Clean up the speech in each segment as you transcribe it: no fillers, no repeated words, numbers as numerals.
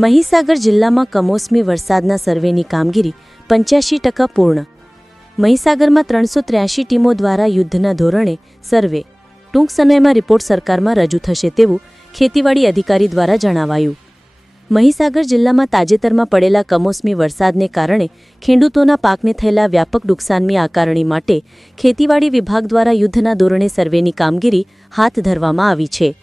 મહીસાગર જિલ્લામાં કમોસમી વરસાદના સર્વેની કામગીરી 85% પૂર્ણ। મહીસાગરમાં 383 ટીમો દ્વારા યુદ્ધના ધોરણે સર્વે ટૂંક સમયમાં રિપોર્ટ સરકારમાં રજૂ થશે તેવું ખેતીવાડી અધિકારી દ્વારા જણાવાયું। મહીસાગર જિલ્લામાં તાજેતરમાં પડેલા કમોસમી વરસાદને કારણે ખેડૂતોના પાકને થયેલા વ્યાપક નુકસાનની આકારણી માટે ખેતીવાડી વિભાગ દ્વારા યુદ્ધના ધોરણે સર્વેની કામગીરી હાથ ધરવામાં આવી છે।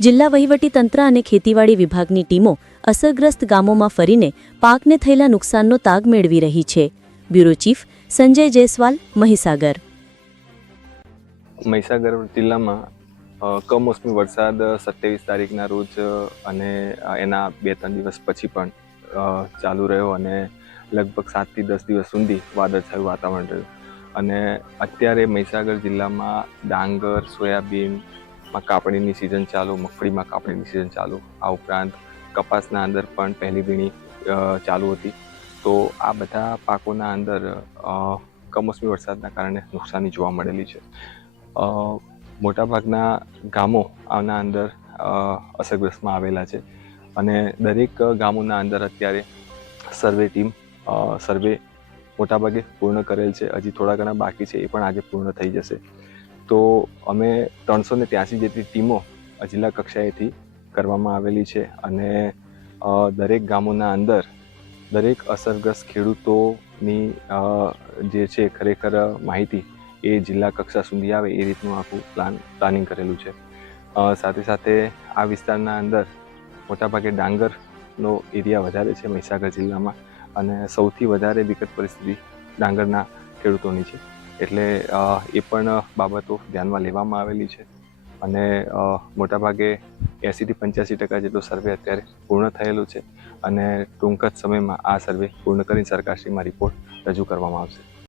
જિલ્લા વહીવટીતંત્ર અને ખેતીવાડી વિભાગની ટીમો અસરગ્રસ્ત ગામોમાં ફરીને પાકને થયેલા નુકસાનનો તાગ મેળવી રહી છે। Bureau chief Sanjay Jaiswal, Mahisagar. મહીસાગર જિલ્લામાં કમોસમી વરસાદ 27 તારીખના રોજ અને એના 2-3 દિવસ પછી પણ ચાલુ રહ્યો અને લગભગ 7 થી 10 દિવસ સુધી વાદળછાયું વાતાવરણ રહ્યું અને અત્યારે મહીસાગર જિલ્લામાં ડાંગર, સોયાબીનમાં કાપણીની સિઝન ચાલુ, મગફળીમાં કાપણીની સિઝન ચાલુ, આ ઉપરાંત કપાસના અંદર પણ પહેલી વીણી ચાલુ હતી। તો આ બધા પાકોના અંદર કમોસમી વરસાદના કારણે નુકસાની જોવા મળેલી છે। મોટાભાગના ગામો આના અંદર અસરગ્રસ્તમાં આવેલા છે અને દરેક ગામોના અંદર અત્યારે સર્વે ટીમ સર્વે મોટાભાગે પૂર્ણ કરેલ છે। હજી થોડા ઘણા બાકી છે, એ પણ આજે પૂર્ણ થઈ જશે। તો અમે 383 જેટલી ટીમો જિલ્લા કક્ષાએથી કરવામાં આવેલી છે અને દરેક ગામોના અંદર દરેક અસરગ્રસ્ત ખેડૂતોની જે છે ખરેખર માહિતી એ જિલ્લા કક્ષા સુધી આવે એ રીતનું આખું પ્લાનિંગ કરેલું છે। સાથે સાથે આ વિસ્તારના અંદર મોટાભાગે ડાંગરનો એરિયા વધારે છે મહીસાગર જિલ્લામાં અને સૌથી વધારે વિકટ પરિસ્થિતિ ડાંગરના ખેડૂતોની છે, એટલે એ પણ બાબતો ધ્યાનમાં લેવામાં આવેલી છે અને મોટાભાગે 80 થી 85% જેટલો સર્વે અત્યારે પૂર્ણ થયેલું છે અને ટૂંક જ સમયમાં આ સર્વે પૂર્ણ કરીને સરકારશ્રીમાં રિપોર્ટ રજૂ કરવામાં આવશે।